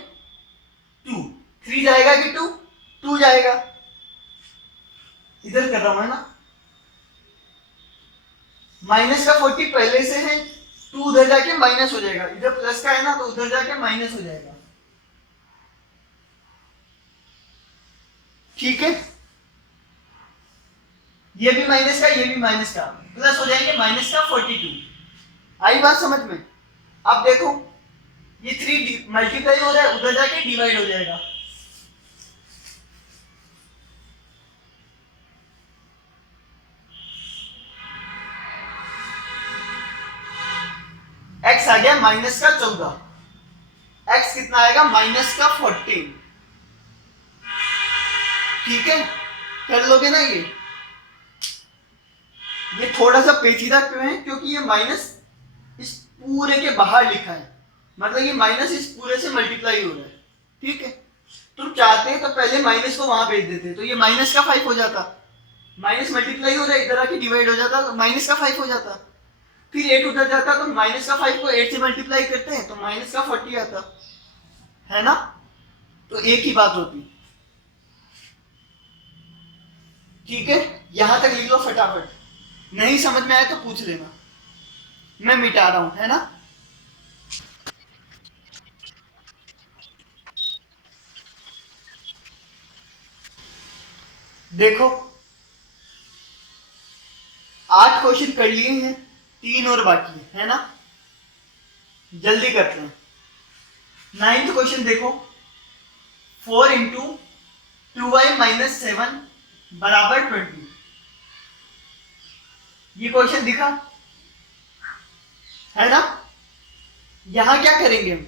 2, 3 जाएगा कि 2, 2 जाएगा, इधर कर रहा हूं है ना, माइनस का 40 पहले से है, 2 उधर जाके माइनस हो जाएगा, इधर प्लस का है ना तो उधर जाके माइनस हो जाएगा, ठीक है। ये भी माइनस का ये भी माइनस का, प्लस हो जाएंगे माइनस का 42, आई बात समझ में। अब देखो ये 3 मल्टीप्लाई हो रहा है, उधर जाके डिवाइड हो जाएगा, x आ गया माइनस का 14, x कितना आएगा, माइनस का 14, ठीक है। कर लोगे ना ये थोड़ा सा पेचीदा क्यों है, क्योंकि ये माइनस इस पूरे के बाहर लिखा है, मतलब ये माइनस इस पूरे से मल्टीप्लाई हो रहा है, ठीक है। तुम चाहते तो पहले माइनस को वहां भेज देते, तो ये माइनस का 5 हो जाता, माइनस मल्टीप्लाई हो रहा है, इधर आके डिवाइड हो जाता, तो माइनस का 5 हो जाता, फिर 8 उधर जाता, तो माइनस का 5 को 8 से मल्टीप्लाई करते हैं तो माइनस का 40 आता है ना, तो एक ही बात होती, ठीक है। यहां तक लिख लो फटाफट, नहीं समझ में आए तो पूछ लेना, मैं मिटा रहा हूं है ना। देखो 8 क्वेश्चन कर लिए हैं, 3 और बाकी है ना, जल्दी करते हैं। 9th क्वेश्चन देखो, 4 × 2y - 7 = 20, ये क्वेश्चन दिखा है ना। यहां क्या करेंगे हम,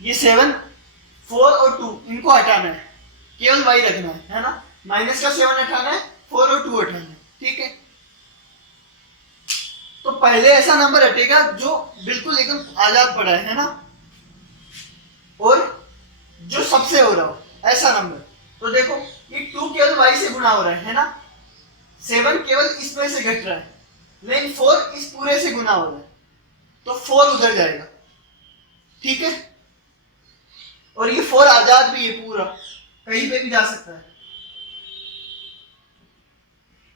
ये 7, 4 और 2 इनको हटाना है, केवल y रखना है ना, माइनस का 7 हटाना है, 4 और 2 हटाना है, ठीक है। तो पहले ऐसा नंबर हटेगा जो बिल्कुल एकदम आजाद पड़ा है ना, और जो सबसे हो रहा हो ऐसा नंबर। तो देखो ये 2 केवल y से गुणा हो रहा है ना, 7 केवल इसमें से घट रहा है, लेकिन 4 इस पूरे से गुना हो रहा है, तो 4 उधर जाएगा, ठीक है। और ये 4 आजाद भी है, पूरा कहीं पे भी जा सकता है।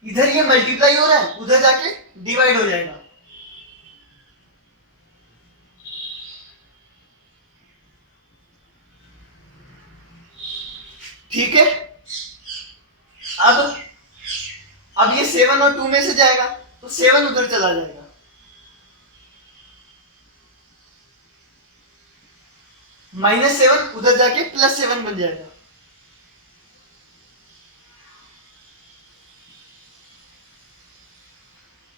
इधर ये मल्टीप्लाई हो रहा है, उधर जाके डिवाइड हो जाएगा। ठीक है। अब ये 7 और 2 में से जाएगा, तो 7 उधर चला जाएगा, -7 उधर जाके +7 बन जाएगा।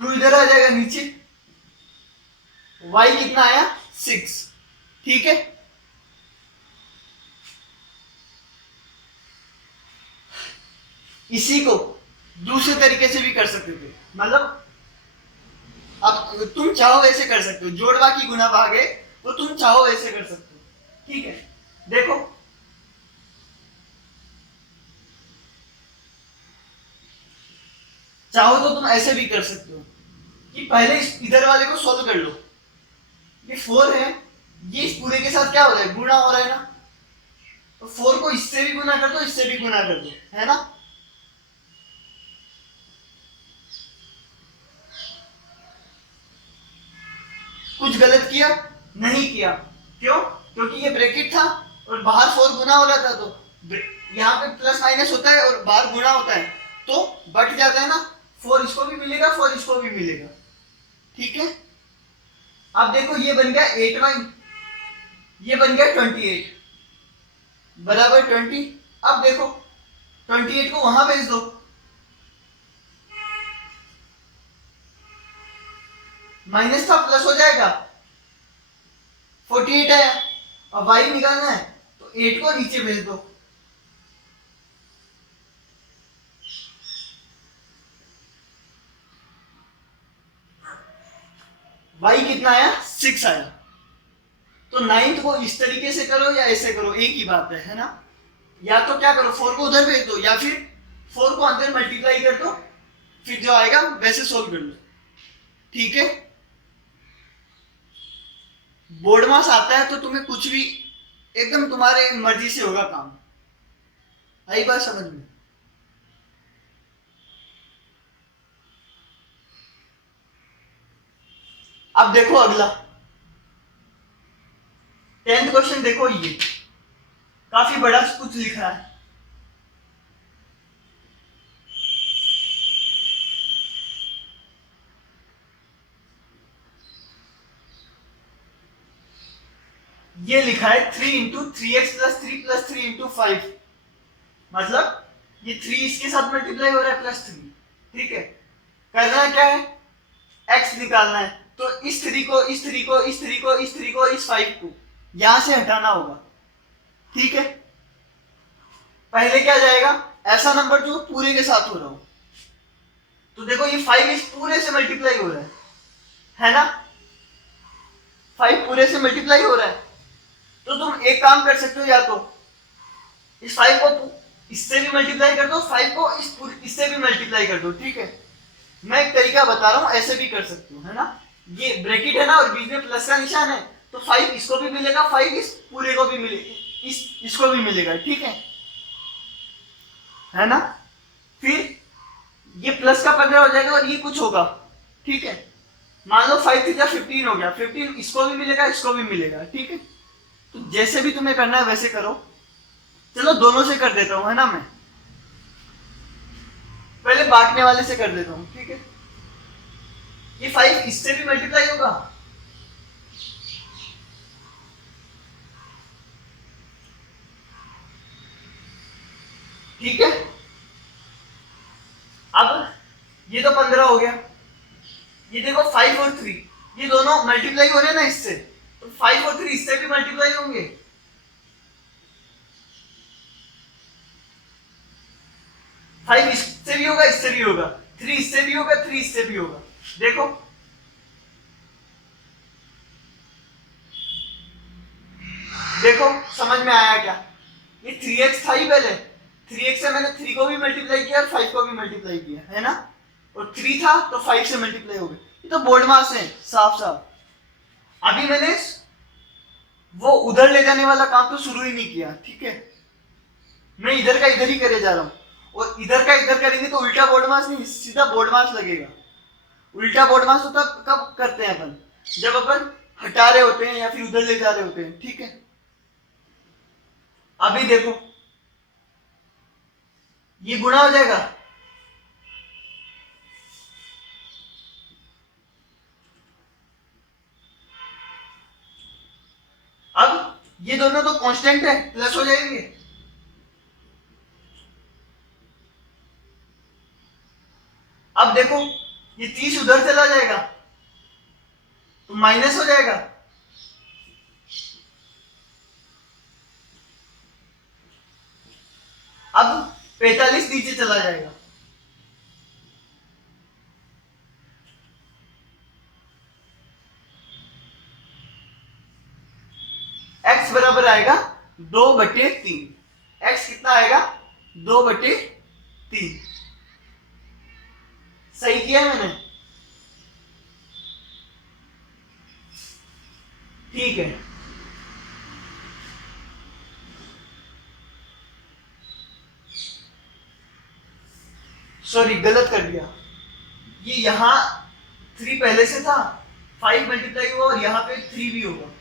टू इधर आ जाएगा नीचे, y कितना आया 6, ठीक है। इसी को दूसरे तरीके से भी कर सकते थे, मतलब अब तुम चाहो वैसे कर सकते हो, जोड़ बाकी गुना भागे तो तुम चाहो वैसे कर सकते हो, ठीक है। देखो चाहो तो तुम ऐसे भी कर सकते हो कि पहले इधर वाले को सोल्व कर लो। ये 4 है, ये इस पूरे के साथ क्या हो रहा है, गुणा हो रहा है ना, तो 4 को इससे भी गुना कर दो, इससे भी गुना कर दो, है ना। कुछ गलत किया नहीं किया, क्यों? क्योंकि ये ब्रैकेट था और बाहर 4 गुना हो रहा था, तो यहाँ पे प्लस माइनस होता है और बाहर गुणा होता है, तो बट जाता है ना, 4 इसको भी मिलेगा, 4 इसको भी मिलेगा, ठीक है। अब देखो ये बन गया 8y, ये बन गया 28 बराबर 20। अब देखो 28 को वहां भेज दो, माइनस था प्लस हो जाएगा, 48 है, अब y निकालना है तो 8 को नीचे भेज दो, y कितना आया 6 आया। तो 9th को इस तरीके से करो या ऐसे करो, एक ही बात है ना। या तो क्या करो 4 को उधर भेज दो, या फिर 4 को अंदर मल्टीप्लाई कर दो, फिर जो आएगा वैसे सोल्व कर लो, ठीक है। बोर्ड मास आता है तो तुम्हें कुछ भी एकदम तुम्हारे मर्जी से होगा काम, आई बात समझ में। अब देखो अगला 10th क्वेश्चन, देखो ये काफी बड़ा कुछ लिखा है। ये लिखा है 3 into 3x plus 3 plus 3 into 5, मतलब ये 3 इसके साथ मल्टीप्लाई हो रहा है +3, ठीक है। करना क्या है, x निकालना है, तो इस 3 को इस 3 को इस 3 को इस 3 को इस 5 को यहां से हटाना होगा, ठीक है। पहले क्या जाएगा, ऐसा नंबर जो पूरे के साथ हो रहा हो, तो देखो ये 5 इस पूरे से मल्टीप्लाई हो रहा है ना, 5 पूरे से मल्टीप्लाई हो रहा है, तो तुम एक काम कर सकते हो, या तो इस 5 को इससे भी मल्टीप्लाई कर दो, 5 को इससे भी मल्टीप्लाई कर दो, ठीक है। मैं एक तरीका बता रहा हूं, ऐसे भी कर सकते हो, है ना। ये ब्रैकेट है ना और बीच में प्लस का निशान है, तो 5 इसको भी मिलेगा, 5 इस पूरे को भी मिलेगा, इसको भी मिलेगा, ठीक है ना। फिर ये प्लस का 15 हो जाएगा और ये कुछ होगा, ठीक है। मान लो 5 थीटा 15 हो गया, 15 इसको भी मिलेगा, इसको भी मिलेगा, ठीक है। तो जैसे भी तुम्हें करना है वैसे करो। चलो दोनों से कर देता हूं, है ना। मैं पहले बांटने वाले से कर देता हूं, ठीक है। ये 5 इससे भी मल्टीप्लाई होगा, ठीक है। अब ये तो 15 हो गया, ये देखो 5 और 3 ये दोनों मल्टीप्लाई हो रहे हैं ना इससे, तो 5 और 3 इससे भी मल्टीप्लाई होंगे, 5 इससे भी होगा, इससे भी होगा, 3 इससे भी होगा, 3 इससे भी होगा। देखो देखो समझ में आया क्या, ये 3x था ही पहले, 3x से मैंने 3 को भी मल्टीप्लाई किया और 5 को भी मल्टीप्लाई किया, है ना। और 3 था तो 5 से मल्टीप्लाई हो गए। ये तो बोर्ड मास है साफ साफ। अभी मैंने वो उधर ले जाने वाला काम तो शुरू ही नहीं किया, ठीक है। मैं इधर का इधर ही करे जा रहा हूँ, और इधर का इधर करेंगे तो उल्टा बोर्ड मास नहीं, सीधा बोर्ड मास लगेगा। उल्टा बोर्ड मास तो तब कब करते हैं अपन, जब अपन हटा रहे होते हैं या फिर उधर ले जा रहे होते हैं, ठीक है। अभी देखो ये गुणा हो जाएगा, अब ये दोनों तो कांस्टेंट है, प्लस हो जाएंगे। अब देखो ये 30 उधर चला जाएगा तो माइनस हो जाएगा। अब 45 नीचे चला जाएगा। x बराबर आएगा 2/3। x कितना आएगा 2/3। सही किया है मैंने, ठीक है। सॉरी गलत कर दिया, ये यहां 3 पहले से था, 5 मल्टीप्लाई हुआ और यहां पे 3 भी होगा।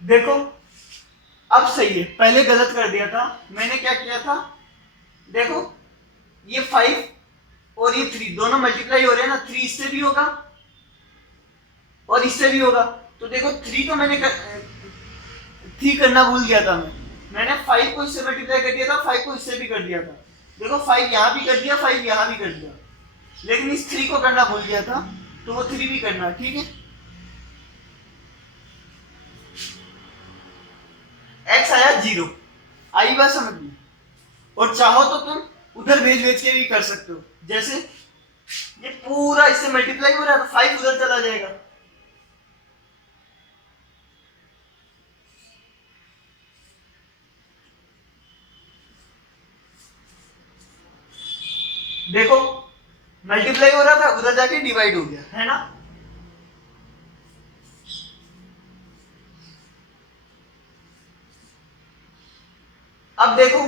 देखो अब सही है, पहले गलत कर दिया था मैंने। क्या किया था, देखो ये 5 और ये 3 दोनों मल्टीप्लाई हो रहे हैं ना, 3 इससे भी होगा और इससे भी होगा। तो देखो 3 तो मैंने 3 करना भूल गया था मैंने 5 को इससे मल्टीप्लाई कर दिया था, 5 को इससे भी कर दिया था। देखो 5 यहां भी कर दिया, 5 यहां भी कर दिया, लेकिन इस 3 को करना भूल गया था, तो वो 3 भी करना, ठीक है। x आया 0, आई बात समझ में। और चाहो तो तुम उधर भेज भेज के भी कर सकते हो, जैसे ये पूरा इससे मल्टीप्लाई हो रहा है तो 5 उधर चला जाएगा। देखो मल्टीप्लाई हो रहा था, उधर जाके डिवाइड हो गया, है ना। अब देखो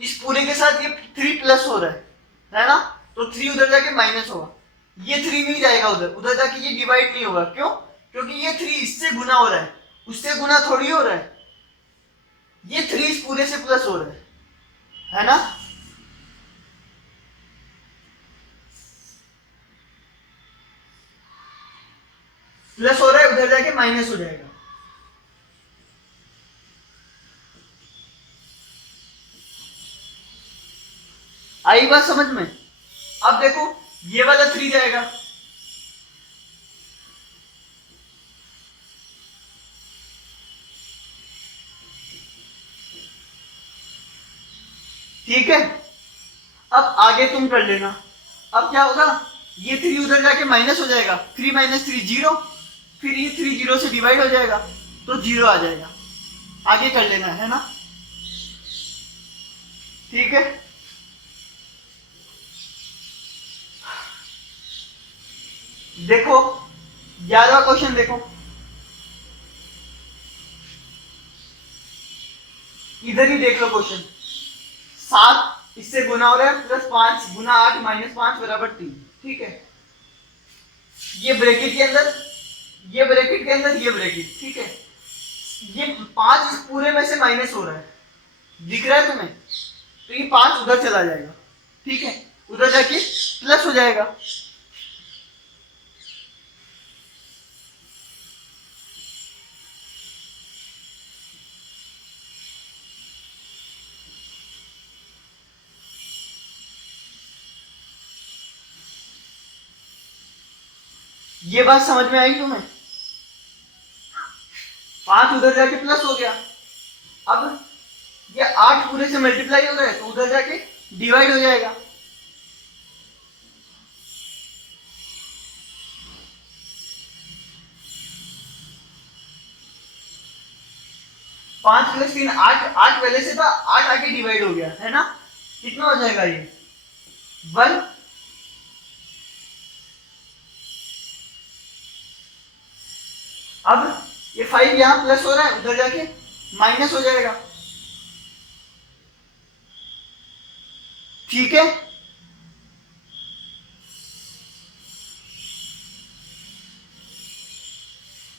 इस पूरे के साथ ये 3 प्लस हो रहा है ना, तो 3 उधर जाके माइनस होगा। ये 3 नहीं जाएगा उधर, उधर जाके ये डिवाइड नहीं होगा। क्यों? क्योंकि ये 3 इससे गुना हो रहा है, उससे गुना थोड़ी हो रहा है। ये 3 इस पूरे से प्लस हो रहा है ना। प्लस हो रहा है, उधर जाके माइनस हो जाएगा। आई बात समझ में। अब देखो ये वाला 3 जाएगा, ठीक है। अब आगे तुम कर लेना। अब क्या होगा, ये 3 उधर जाके माइनस हो जाएगा, 3 माइनस 3 0, फिर ये 3 0 से डिवाइड हो जाएगा तो 0 आ जाएगा। आगे कर लेना, है ना, ठीक है। देखो 11वां क्वेश्चन देखो, इधर ही देख लो क्वेश्चन। 7 इससे गुना हो रहा है, प्लस 5 गुना 8 माइनस 5 बराबर 3, ठीक है। ये ब्रैकेट के अंदर, ये ब्रैकेट के अंदर, ये ब्रैकेट, ठीक है। ये 5 इस पूरे में से माइनस हो रहा है, दिख रहा है तुम्हें, तो ये 5 उधर चला जाएगा, ठीक है। उधर जाके प्लस हो जाएगा। ये बात समझ में आई तुम्हें? 5 उधर जाके प्लस हो गया। अब ये 8 पूरे से मल्टीप्लाई हो रहा है तो उधर जाके डिवाइड हो जाएगा। 5 + 3 8, 8 पहले से था, 8 आके डिवाइड हो गया है ना। कितना हो जाएगा ये 1। अब ये 5 यहां प्लस हो रहा है, उधर जाके माइनस हो जाएगा। ठीक है,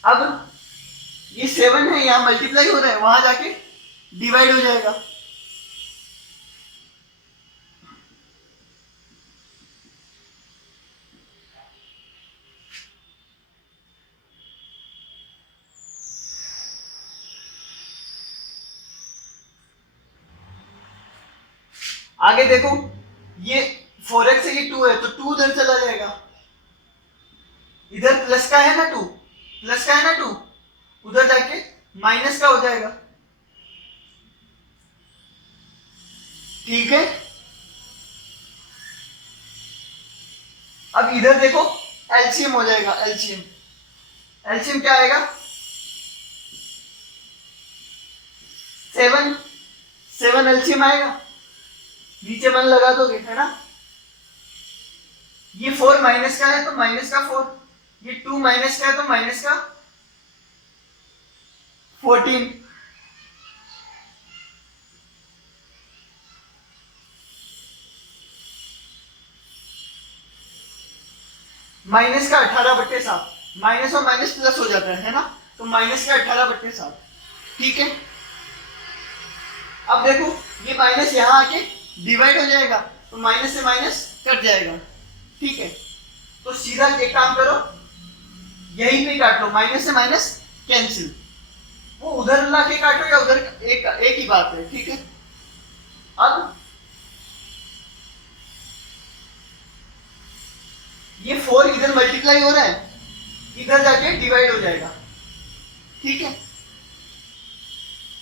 अब ये 7 है, यहां मल्टीप्लाई हो रहा है, वहां जाके डिवाइड हो जाएगा। आगे देखो, ये 4x है, ये 2 है, तो 2 उधर चला जाएगा। इधर प्लस का है ना 2, प्लस का है ना 2, उधर जाके माइनस का हो जाएगा। ठीक है, अब इधर देखो एलसीएम हो जाएगा। एलसीएम, एलसीएम क्या आएगा 7, 7 एलसीएम आएगा, नीचे 1 लगा दोगे है ना। ये 4 माइनस का है तो माइनस का 4, ये 2 माइनस का है तो माइनस का 14, माइनस का 18/7, माइनस और माइनस प्लस हो जाता है ना, तो माइनस का 18/7। ठीक है, अब देखो ये माइनस यहां आके डिवाइड हो जाएगा, तो माइनस से माइनस कट जाएगा। ठीक है, तो सीधा एक काम करो, यहीं पे काट लो, माइनस से माइनस कैंसिल। वो उधर ला के काटो या उधर, एक ही बात है। ठीक है, अब ये 4 इधर मल्टीप्लाई हो रहा है, इधर जाके डिवाइड हो जाएगा। ठीक है,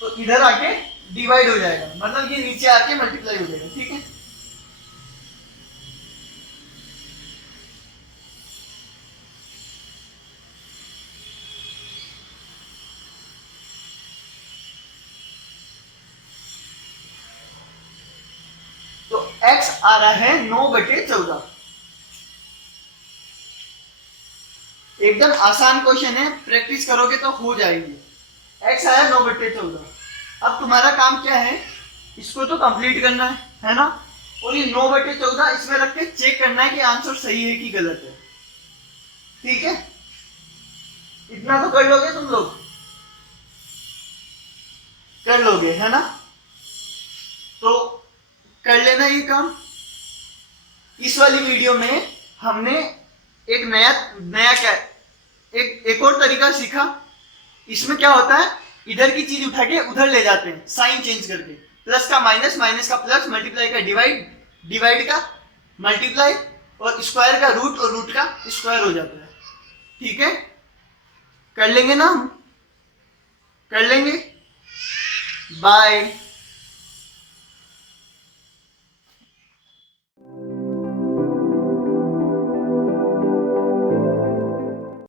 तो इधर आके डिवाइड हो जाएगा, मतलब ये नीचे आके मल्टीप्लाई हो जाएगा। ठीक है, तो x आ रहा है 9/14। एकदम आसान क्वेश्चन है, प्रैक्टिस करोगे तो हो जाएगी। x आया 9/14। अब तुम्हारा काम क्या है, इसको तो कंप्लीट करना है ना, और ये 9/14 इसमें रख के चेक करना है कि आंसर सही है कि गलत है। ठीक है, इतना तो कर लोगे तुम लोग, कर लोगे है ना, तो कर लेना ये काम। इस वाली वीडियो में हमने एक नया क्या एक और तरीका सीखा। इसमें क्या होता है, इधर की चीज उठा के उधर ले जाते हैं, साइन चेंज करके, प्लस का माइनस, माइनस का प्लस, मल्टीप्लाई का डिवाइड, डिवाइड का मल्टीप्लाई, और स्क्वायर का रूट, और रूट का स्क्वायर हो जाता है। ठीक है, कर लेंगे ना हम, कर लेंगे। बाय।